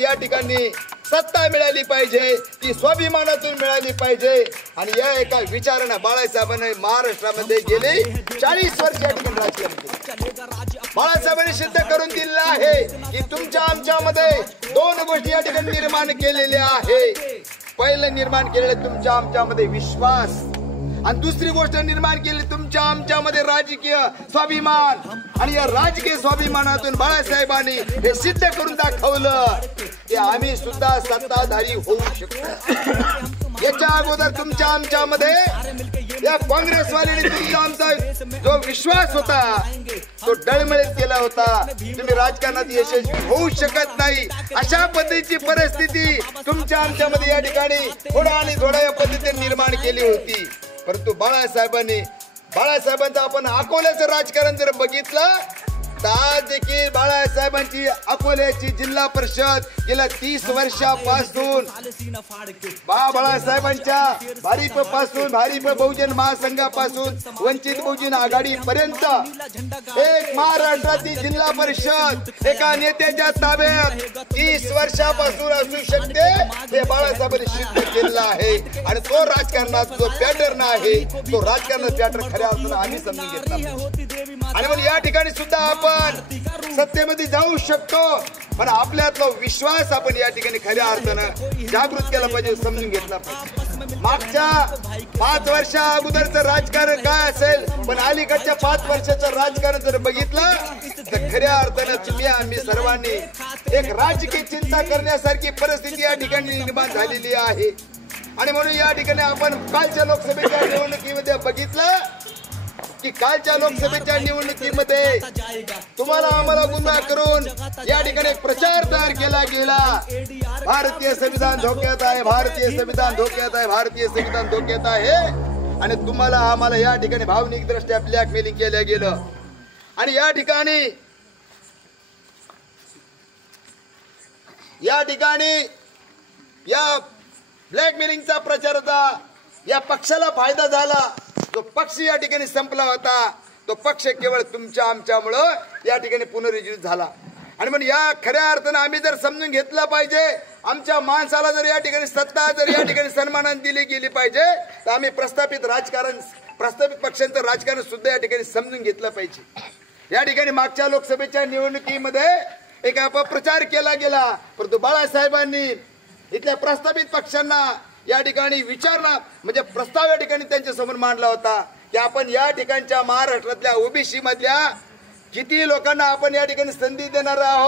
या ठिकाणी सत्ता मिळाली पाहिजे, ती स्वाभिमानातून मिळाली पाहिजे। आणि या एका विचाराने बाळासाहेबांनी महाराष्ट्रामध्ये गेले 40 वर्ष या ठिकाणी राजकारण केले। बाळासाहेबांनी सिद्ध करून दिलेलं आहे की तुमच्या आमच्यामध्ये दोन गोष्टी या ठिकाणी निर्माण केलेल्या आहे। पहिलं निर्माण केलेलं तुमच्या आमच्यामध्ये विश्वास, आणि दुसरी गोष्ट निर्माण केली तुमच्या आमच्यामध्ये राजकीय स्वाभिमान। आणि या राजकीय स्वाभिमानातून बाळासाहेबांनी हे सिद्ध करून दाखवलं की आम्ही सुद्धा सत्ताधारी होऊ शकतो। याच्या अगोदर तुमच्या आमच्यामध्ये या काँग्रेसवाल्यांनी तुमचा आमचा जो विश्वास होता तो डळमळीत केला होता। तुम्ही राजकारणात यशस्वी होऊ शकत नाही अशा पद्धतीची परिस्थिती तुमच्या आमच्यामध्ये या ठिकाणी थोडा आणि थोडा या पद्धतीने निर्माण केली होती। परंतु बाळासाहेबांचं आपण अकोल्याचं राजकारण जर बघितलं तर आज देखील बाळासाहेबांची अकोल्याची जिल्हा परिषद गेल्या 30 वर्षापासून बाळासाहेबांच्या भारिप बहुजन महासंघापासून वंचित बहुजन आघाडी पर्यंत एक महाराष्ट्राची जिल्हा परिषद एका नेत्याच्या ताब्यात 30 वर्षापासून असू शकते हे बाळासाहेबांनी सिद्ध केलेलं आहे। आणि तो राजकारणात जो पॅटर्न आहे तो राजकारणाचा पॅटर्न खऱ्या अर्थाने आम्ही समजून घेतला। आणि म्हणून या ठिकाणी सुद्धा आपण सत्तेमध्ये जाऊ शकतो, पण आपल्यातला विश्वास आपण या ठिकाणी खऱ्या अर्थानं जागृत केला पाहिजे, समजून घेतला पाहिजे। मागच्या 5 वर्षा अगोदरचं राजकारण काय असेल, पण अलीकडच्या 5 वर्षाचं राजकारण जर बघितलं तर खऱ्या अर्थानं तुम्ही आम्ही सर्वांनी एक राजकीय चिंता करण्यासारखी परिस्थिती या ठिकाणी निर्माण झालेली आहे। आणि म्हणून या ठिकाणी आपण कालच्या लोकसभेच्या निवडणुकीमध्ये बघितलं की कालच्या लोकसभेच्या निवडणुकीमध्ये तुम्हाला आम्हाला गुन्हा करून या ठिकाणी एक प्रचार तयार केला गेला, भारतीय संविधान धोक्यात आहे, भारतीय संविधान धोक्यात आहे, भारतीय संविधान धोक्यात आहे। आणि तुम्हाला आम्हाला या ठिकाणी भावनिक दृष्ट्या ब्लॅकमेलिंग केलं गेलं। आणि या ठिकाणी या ब्लॅकमेलिंगचा प्रचाराचा या पक्षाला फायदा झाला। तो पक्ष या ठिकाणी संपला होता, तो पक्ष केवळ तुमच्या आमच्यामुळं या ठिकाणी पुनरुज्जीवित झाला। आणि म्हणून या खऱ्या अर्थानं आम्ही जर समजून घेतलं पाहिजे, आमच्या माणसाला जर या ठिकाणी सत्ता जर या ठिकाणी सन्मानाने दिली गेली पाहिजे, तर आम्ही प्रस्थापित पक्षांचं राजकारण सुद्धा या ठिकाणी समजून घेतलं पाहिजे। या ठिकाणी मागच्या लोकसभेच्या निवडणुकीमध्ये एक अपप्रचार केला गेला, परंतु बाळासाहेबांनी इथल्या प्रस्थापित पक्षांना या ठिकाणी विचारणा म्हणजे प्रस्ताव या ठिकाणी त्यांच्या समोर मांडला होता की आपण या ठिकाणच्या महाराष्ट्रातल्या ओबीसी मधल्या किती लोकांना आपण या ठिकाणी संधी देणार आहोत।